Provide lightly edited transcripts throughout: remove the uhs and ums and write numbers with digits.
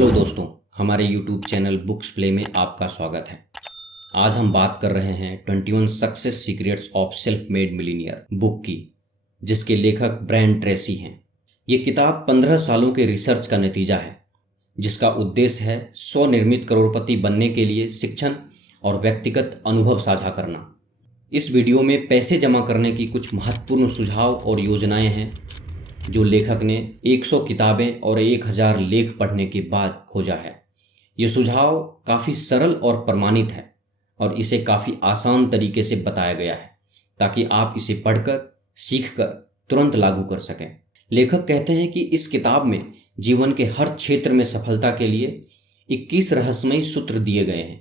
Hello दोस्तों, हमारे YouTube channel books play में आपका स्वागत है। आज हम बात कर रहे हैं 21 success secrets of self made millionaire book की, जिसके लेखक ब्रायन ट्रेसी हैं। ये किताब 15 सालों के रिसर्च का नतीजा है, जिसका उद्देश्य है स्वनिर्मित करोड़पति बनने के लिए शिक्षण और व्यक्तिगत अनुभव साझा करना। इस वीडियो में पैसे जमा करने की कुछ महत्वपूर्ण सुझाव और योजनाएं हैं जो लेखक ने 100 किताबें और 1000 लेख पढ़ने के बाद खोजा है। ये सुझाव काफ़ी सरल और प्रमाणित है और इसे काफ़ी आसान तरीके से बताया गया है ताकि आप इसे पढ़कर सीखकर तुरंत लागू कर सकें। लेखक कहते हैं कि इस किताब में जीवन के हर क्षेत्र में सफलता के लिए 21 रहस्यमयी सूत्र दिए गए हैं।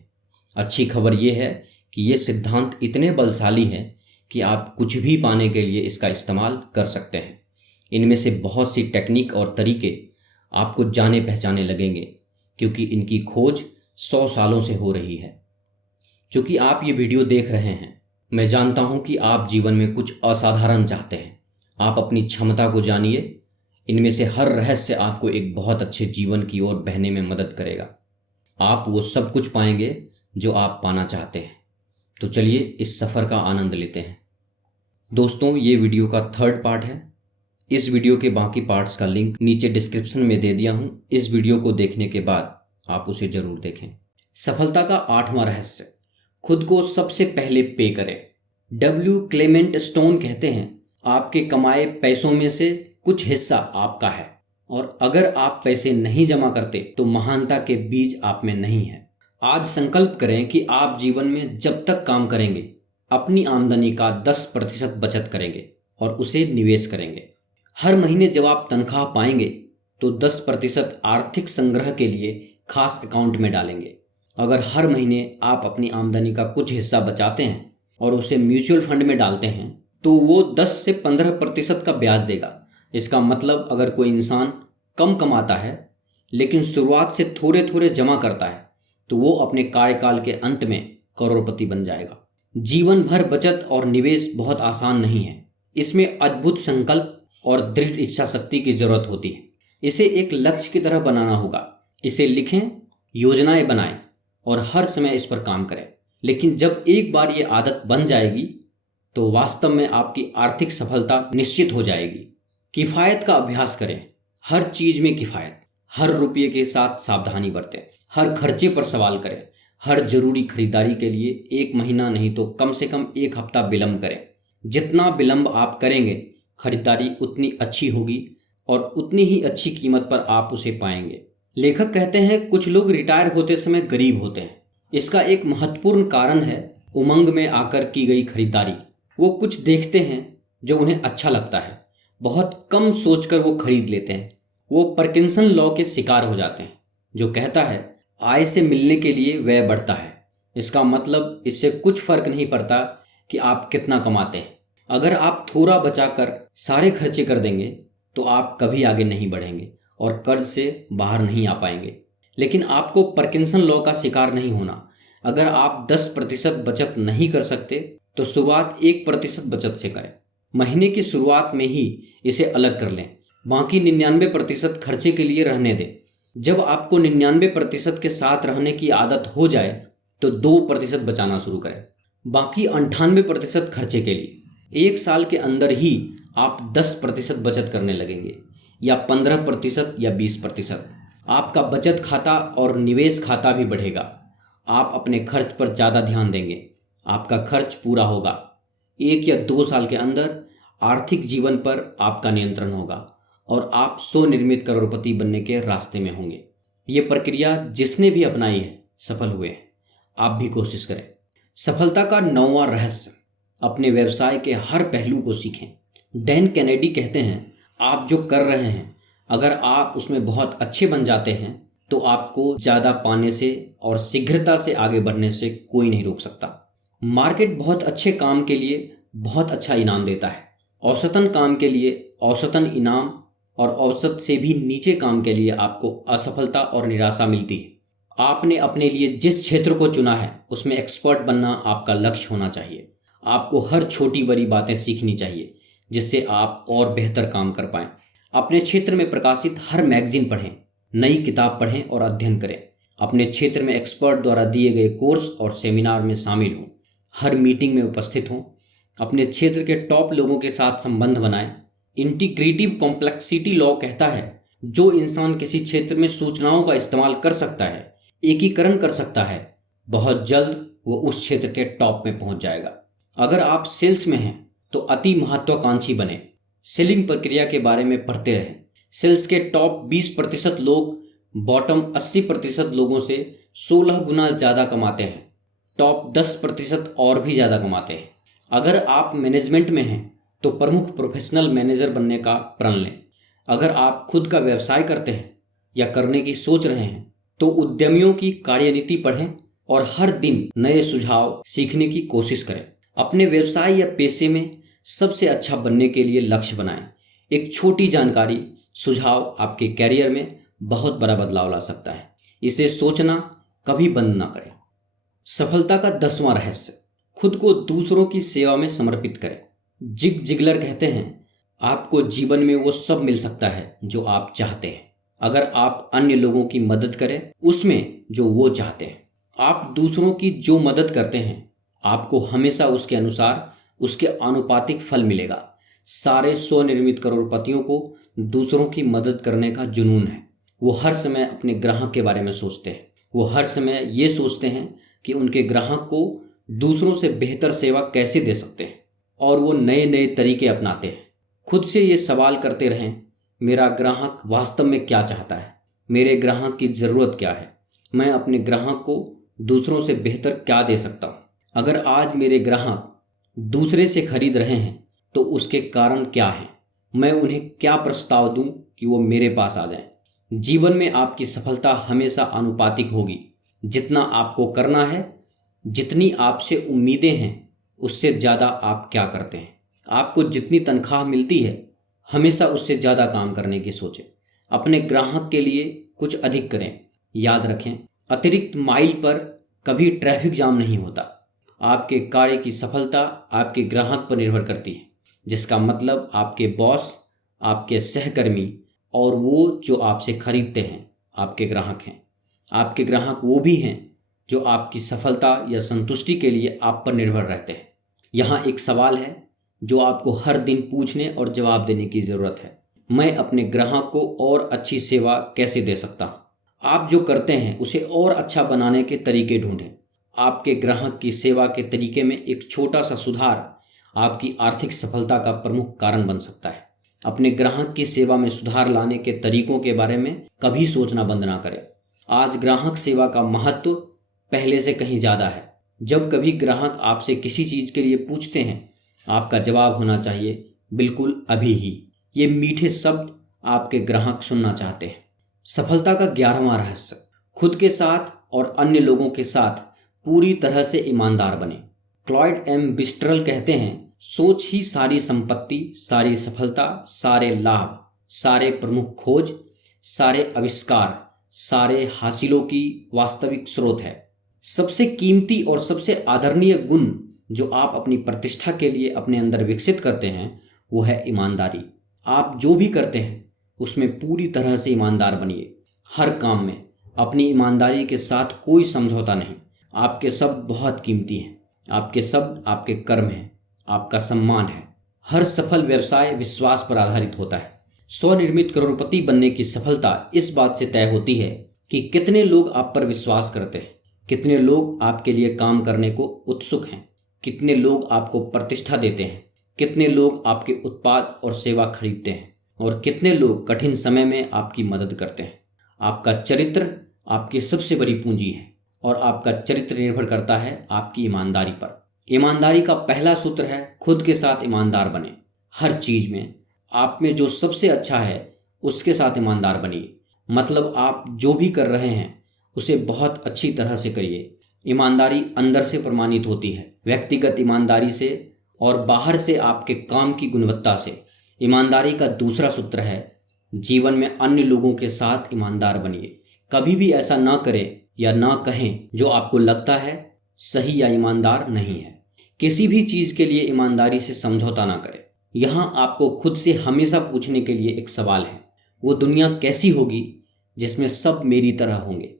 अच्छी खबर यह है कि ये सिद्धांत इतने बलशाली हैं कि आप कुछ भी पाने के लिए इसका इस्तेमाल कर सकते हैं। इनमें से बहुत सी टेक्निक और तरीके आपको जाने पहचाने लगेंगे क्योंकि इनकी खोज 100 सालों से हो रही है। चूँकि आप ये वीडियो देख रहे हैं, मैं जानता हूँ कि आप जीवन में कुछ असाधारण चाहते हैं। आप अपनी क्षमता को जानिए। इनमें से हर रहस्य आपको एक बहुत अच्छे जीवन की ओर बहने में मदद करेगा। आप वो सब कुछ पाएंगे जो आप पाना चाहते हैं। तो चलिए इस सफ़र का आनंद लेते हैं। दोस्तों, ये वीडियो का 3rd पार्ट है। इस वीडियो के बाकी पार्ट्स का लिंक नीचे डिस्क्रिप्शन में दे दिया हूँ। इस वीडियो को देखने के बाद आप उसे जरूर देखें। सफलता का 8वां रहस्य, खुद को सबसे पहले पे करें। डब्ल्यू क्लेमेंट स्टोन कहते हैं, आपके कमाए पैसों में से कुछ हिस्सा आपका है और अगर आप पैसे नहीं जमा करते तो महानता के बीज आप में नहीं है। आज संकल्प करें कि आप जीवन में जब तक काम करेंगे अपनी आमदनी का 10% बचत करेंगे और उसे निवेश करेंगे। हर महीने जब आप तनख्वाह पाएंगे तो 10% आर्थिक संग्रह के लिए खास अकाउंट में डालेंगे। अगर हर महीने आप अपनी आमदनी का कुछ हिस्सा बचाते हैं और उसे म्यूचुअल फंड में डालते हैं तो वो 10 से 15% का ब्याज देगा। इसका मतलब अगर कोई इंसान कम कमाता है लेकिन शुरुआत से थोड़े थोड़े जमा करता है तो वो अपने कार्यकाल के अंत में करोड़पति बन जाएगा। जीवन भर बचत और निवेश बहुत आसान नहीं है। इसमें अद्भुत संकल्प और दृढ़ इच्छा शक्ति की जरूरत होती है। इसे एक लक्ष्य की तरह बनाना होगा। इसे लिखें, योजनाएं बनाएं और हर समय इस पर काम करें। लेकिन जब एक बार ये आदत बन जाएगी तो वास्तव में आपकी आर्थिक सफलता निश्चित हो जाएगी। किफ़ायत का अभ्यास करें। हर चीज में किफ़ायत। हर रुपये के साथ सावधानी बरतें। हर खर्चे पर सवाल करें। हर जरूरी खरीदारी के लिए 1 महीना नहीं तो कम से कम 1 हफ्ता विलंब करें। जितना विलंब आप करेंगे खरीदारी उतनी अच्छी होगी और उतनी ही अच्छी कीमत पर आप उसे पाएंगे। लेखक कहते हैं, कुछ लोग रिटायर होते समय गरीब होते हैं। इसका एक महत्वपूर्ण कारण है उमंग में आकर की गई खरीदारी। वो कुछ देखते हैं जो उन्हें अच्छा लगता है, बहुत कम सोचकर वो खरीद लेते हैं। वो पार्किंसन लॉ के शिकार हो जाते हैं जो कहता है आय से मिलने के लिए व्यय बढ़ता है। इसका मतलब इससे कुछ फर्क नहीं पड़ता कि आप कितना कमाते हैं। अगर आप थोड़ा बचाकर सारे खर्चे कर देंगे तो आप कभी आगे नहीं बढ़ेंगे और कर्ज से बाहर नहीं आ पाएंगे। लेकिन आपको पार्किंसन लॉ का शिकार नहीं होना। अगर आप 10% बचत नहीं कर सकते तो शुरुआत 1% बचत से करें। महीने की शुरुआत में ही इसे अलग कर लें। बाकी 99% खर्चे के लिए रहने दें। जब आपको 99% के साथ रहने की आदत हो जाए तो 2% बचाना शुरू करें। बाकी 98% खर्चे के लिए। 1 साल के अंदर ही आप 10% बचत करने लगेंगे या 15% या 20%। आपका बचत खाता और निवेश खाता भी बढ़ेगा। आप अपने खर्च पर ज़्यादा ध्यान देंगे। आपका खर्च पूरा होगा। 1 या 2 साल के अंदर आर्थिक जीवन पर आपका नियंत्रण होगा और आप स्वनिर्मित करोड़पति बनने के रास्ते में होंगे। ये प्रक्रिया जिसने भी अपनाई है सफल हुए हैं। आप भी कोशिश करें। सफलता का 9वां रहस्य, अपने व्यवसाय के हर पहलू को सीखें। डैन कैनेडी कहते हैं, आप जो कर रहे हैं अगर आप उसमें बहुत अच्छे बन जाते हैं तो आपको ज़्यादा पाने से और शीघ्रता से आगे बढ़ने से कोई नहीं रोक सकता। मार्केट बहुत अच्छे काम के लिए बहुत अच्छा इनाम देता है। औसतन काम के लिए औसतन इनाम और औसत से भी नीचे काम के लिए आपको असफलता और निराशा मिलती है। आपने अपने लिए जिस क्षेत्र को चुना है उसमें एक्सपर्ट बनना आपका लक्ष्य होना चाहिए। आपको हर छोटी बड़ी बातें सीखनी चाहिए जिससे आप और बेहतर काम कर पाएं। अपने क्षेत्र में प्रकाशित हर मैगजीन पढ़ें। नई किताब पढ़ें और अध्ययन करें। अपने क्षेत्र में एक्सपर्ट द्वारा दिए गए कोर्स और सेमिनार में शामिल हों। हर मीटिंग में उपस्थित हों। अपने क्षेत्र के टॉप लोगों के साथ संबंध बनाएं। इंटीग्रेटिव कॉम्प्लेक्सिटी लॉ कहता है जो इंसान किसी क्षेत्र में सूचनाओं का इस्तेमाल कर सकता है, एकीकरण कर सकता है, बहुत जल्द वो उस क्षेत्र के टॉप में पहुंच जाएगा। अगर आप सेल्स में हैं तो अति महत्वाकांक्षी बने। सेलिंग प्रक्रिया के बारे में पढ़ते रहें। सेल्स के टॉप 20% लोग बॉटम 80% लोगों से 16 गुना ज़्यादा कमाते हैं। टॉप 10% और भी ज़्यादा कमाते हैं। अगर आप मैनेजमेंट में हैं तो प्रमुख प्रोफेशनल मैनेजर बनने का प्रण लें। अगर आप खुद का व्यवसाय करते हैं या करने की सोच रहे हैं तो उद्यमियों की कार्यनीति पढ़ें और हर दिन नए सुझाव सीखने की कोशिश करें। अपने व्यवसाय या पेशे में सबसे अच्छा बनने के लिए लक्ष्य बनाएं। एक छोटी जानकारी सुझाव आपके कैरियर में बहुत बड़ा बदलाव ला सकता है। इसे सोचना कभी बंद ना करें। सफलता का 10वां रहस्य, खुद को दूसरों की सेवा में समर्पित करें। जिग जिगलर कहते हैं आपको जीवन में वो सब मिल सकता है जो आप चाहते हैं अगर आप अन्य लोगों की मदद करें उसमें जो वो चाहते हैं। आप दूसरों की जो मदद करते हैं आपको हमेशा उसके अनुसार उसके आनुपातिक फल मिलेगा। सारे स्वनिर्मित करोड़पतियों को दूसरों की मदद करने का जुनून है। वो हर समय अपने ग्राहक के बारे में सोचते हैं। वो हर समय ये सोचते हैं कि उनके ग्राहक को दूसरों से बेहतर सेवा कैसे दे सकते हैं और वो नए नए तरीके अपनाते हैं। खुद से ये सवाल करते रहें, मेरा ग्राहक वास्तव में क्या चाहता है? मेरे ग्राहक की ज़रूरत क्या है? मैं अपने ग्राहक को दूसरों से बेहतर क्या दे सकता हूँ? अगर आज मेरे ग्राहक दूसरे से खरीद रहे हैं तो उसके कारण क्या है? मैं उन्हें क्या प्रस्ताव दूं कि वो मेरे पास आ जाएं? जीवन में आपकी सफलता हमेशा आनुपातिक होगी। जितना आपको करना है, जितनी आपसे उम्मीदें हैं, उससे ज़्यादा आप क्या करते हैं। आपको जितनी तनख्वाह मिलती है, हमेशा उससे ज़्यादा काम करने की सोचें। अपने ग्राहक के लिए कुछ अधिक करें। याद रखें, अतिरिक्त माइल पर कभी ट्रैफिक जाम नहीं होता। आपके कार्य की सफलता आपके ग्राहक पर निर्भर करती है, जिसका मतलब आपके बॉस, आपके सहकर्मी और वो जो आपसे खरीदते हैं आपके ग्राहक हैं। आपके ग्राहक वो भी हैं जो आपकी सफलता या संतुष्टि के लिए आप पर निर्भर रहते हैं। यहाँ एक सवाल है जो आपको हर दिन पूछने और जवाब देने की ज़रूरत है। मैं अपने ग्राहक को और अच्छी सेवा कैसे दे सकता हूँ? आप जो करते हैं उसे और अच्छा बनाने के तरीके ढूंढें। आपके ग्राहक की सेवा के तरीके में एक छोटा सा सुधार आपकी आर्थिक सफलता का प्रमुख कारण बन सकता है। अपने ग्राहक की सेवा में सुधार लाने के तरीकों के बारे में कभी सोचना बंद ना करें। आज ग्राहक सेवा का महत्व पहले से कहीं ज़्यादा है। जब कभी ग्राहक आपसे किसी चीज़ के लिए पूछते हैं, आपका जवाब होना चाहिए बिल्कुल, अभी ही। ये मीठे शब्द आपके ग्राहक सुनना चाहते हैं। सफलता का 11वां रहस्य, खुद के साथ और अन्य लोगों के साथ पूरी तरह से ईमानदार बने। क्लॉयड एम बिस्ट्रल कहते हैं, सोच ही सारी संपत्ति, सारी सफलता, सारे लाभ, सारे प्रमुख खोज, सारे आविष्कार, सारे हासिलों की वास्तविक स्रोत है। सबसे कीमती और सबसे आदरणीय गुण जो आप अपनी प्रतिष्ठा के लिए अपने अंदर विकसित करते हैं वो है ईमानदारी। आप जो भी करते हैं उसमें पूरी तरह से ईमानदार बनिए। हर काम में अपनी ईमानदारी के साथ कोई समझौता नहीं। आपके शब्द बहुत कीमती हैं। आपके शब्द आपके कर्म हैं, आपका सम्मान है। हर सफल व्यवसाय विश्वास पर आधारित होता है। स्वनिर्मित करोड़पति बनने की सफलता इस बात से तय होती है कि कितने लोग आप पर विश्वास करते हैं, कितने लोग आपके लिए काम करने को उत्सुक हैं, कितने लोग आपको प्रतिष्ठा देते हैं, कितने लोग आपके उत्पाद और सेवा खरीदते हैं और कितने लोग कठिन समय में आपकी मदद करते हैं। आपका चरित्र आपकी सबसे बड़ी पूंजी है और आपका चरित्र निर्भर करता है आपकी ईमानदारी पर। ईमानदारी का पहला सूत्र है, खुद के साथ ईमानदार बने। हर चीज़ में आप में जो सबसे अच्छा है उसके साथ ईमानदार बनिए। मतलब आप जो भी कर रहे हैं उसे बहुत अच्छी तरह से करिए। ईमानदारी अंदर से प्रमाणित होती है, व्यक्तिगत ईमानदारी से और बाहर से आपके काम की गुणवत्ता से। ईमानदारी का दूसरा सूत्र है, जीवन में अन्य लोगों के साथ ईमानदार बनिए। कभी भी ऐसा ना करें या ना कहें जो आपको लगता है सही या ईमानदार नहीं है। किसी भी चीज़ के लिए ईमानदारी से समझौता ना करें। यहाँ आपको खुद से हमेशा पूछने के लिए एक सवाल है, वो दुनिया कैसी होगी जिसमें सब मेरी तरह होंगे।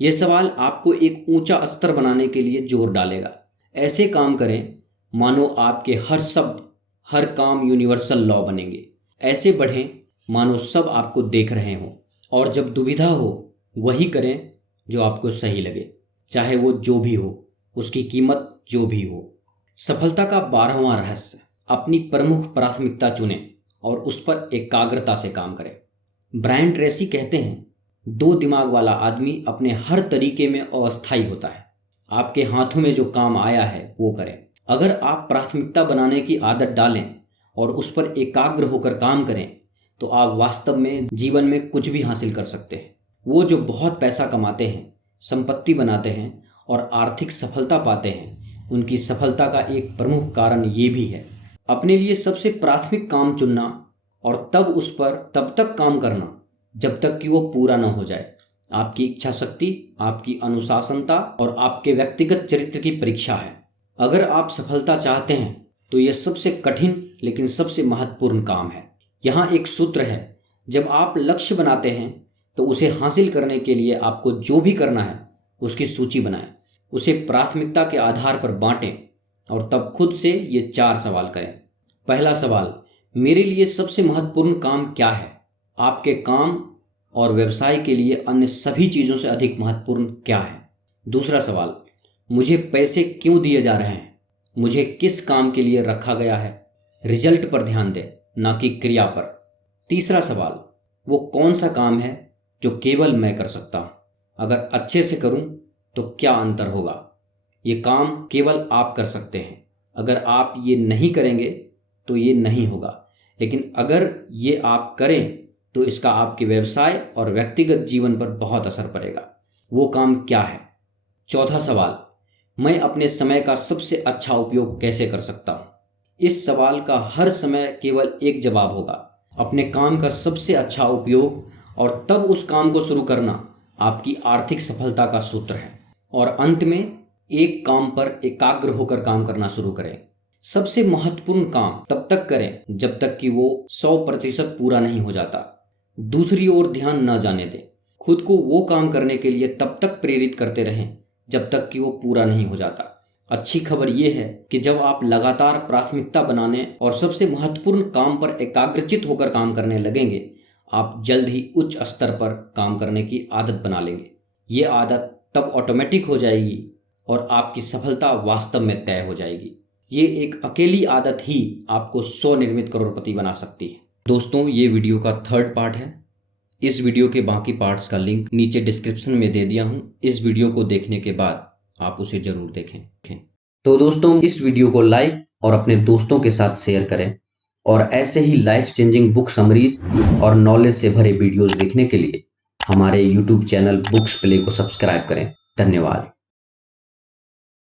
यह सवाल आपको एक ऊंचा स्तर बनाने के लिए जोर डालेगा। ऐसे काम करें मानो आपके हर शब्द, हर काम यूनिवर्सल लॉ बनेंगे। ऐसे बढ़ें मानो सब आपको देख रहे हों। और जब दुविधा हो वही करें जो आपको सही लगे, चाहे वो जो भी हो, उसकी कीमत जो भी हो। सफलता का 12वां रहस्य, अपनी प्रमुख प्राथमिकता चुनें और उस पर एकाग्रता से काम करें। ब्रायन ट्रेसी कहते हैं, 2 दिमाग वाला आदमी अपने हर तरीके में अस्थायी होता है। आपके हाथों में जो काम आया है वो करें। अगर आप प्राथमिकता बनाने की आदत डालें और उस पर एकाग्र होकर काम करें तो आप वास्तव में जीवन में कुछ भी हासिल कर सकते हैं। वो जो बहुत पैसा कमाते हैं, संपत्ति बनाते हैं और आर्थिक सफलता पाते हैं, उनकी सफलता का एक प्रमुख कारण ये भी है अपने लिए सबसे प्राथमिक काम चुनना और तब उस पर तब तक काम करना जब तक कि वो पूरा न हो जाए। आपकी इच्छा शक्ति, आपकी अनुशासनता और आपके व्यक्तिगत चरित्र की परीक्षा है। अगर आप सफलता चाहते हैं तो यह सबसे कठिन लेकिन सबसे महत्वपूर्ण काम है। यहाँ एक सूत्र है, जब आप लक्ष्य बनाते हैं तो उसे हासिल करने के लिए आपको जो भी करना है उसकी सूची बनाएं, उसे प्राथमिकता के आधार पर बांटें और तब खुद से ये 4 सवाल करें। पहला सवाल, मेरे लिए सबसे महत्वपूर्ण काम क्या है? आपके काम और व्यवसाय के लिए अन्य सभी चीज़ों से अधिक महत्वपूर्ण क्या है? दूसरा सवाल, मुझे पैसे क्यों दिए जा रहे हैं? मुझे किस काम के लिए रखा गया है? रिजल्ट पर ध्यान दें, ना कि क्रिया पर। तीसरा सवाल, वो कौन सा काम है जो केवल मैं कर सकता हूँ? अगर अच्छे से करूँ तो क्या अंतर होगा? ये काम केवल आप कर सकते हैं। अगर आप ये नहीं करेंगे तो ये नहीं होगा, लेकिन अगर ये आप करें तो इसका आपके व्यवसाय और व्यक्तिगत जीवन पर बहुत असर पड़ेगा। वो काम क्या है? चौथा सवाल, मैं अपने समय का सबसे अच्छा उपयोग कैसे कर सकता हूँ? इस सवाल का हर समय केवल एक जवाब होगा, अपने काम का सबसे अच्छा उपयोग, और तब उस काम को शुरू करना आपकी आर्थिक सफलता का सूत्र है। और अंत में एक काम पर एकाग्र होकर काम करना शुरू करें। सबसे महत्वपूर्ण काम तब तक करें जब तक कि वो 100% पूरा नहीं हो जाता। दूसरी ओर ध्यान न जाने दें। खुद को वो काम करने के लिए तब तक प्रेरित करते रहें जब तक कि वो पूरा नहीं हो जाता। अच्छी खबर ये है कि जब आप लगातार प्राथमिकता बनाने और सबसे महत्वपूर्ण काम पर एकाग्रचित होकर काम करने लगेंगे, आप जल्द ही उच्च स्तर पर काम करने की आदत बना लेंगे। ये आदत तब ऑटोमेटिक हो जाएगी और आपकी सफलता वास्तव में तय हो जाएगी। ये एक अकेली आदत ही आपको 100 निर्मित करोड़पति बना सकती है। दोस्तों, ये वीडियो का 3rd पार्ट है। इस वीडियो के बाकी पार्ट्स का लिंक नीचे डिस्क्रिप्शन में दे दिया हूँ। इस वीडियो को देखने के बाद आप उसे जरूर देखें। तो दोस्तों, इस वीडियो को लाइक और अपने दोस्तों के साथ शेयर करें और ऐसे ही लाइफ चेंजिंग बुक समरीज और नॉलेज से भरे वीडियोस देखने के लिए हमारे YouTube चैनल बुक्स प्ले को सब्सक्राइब करें। धन्यवाद।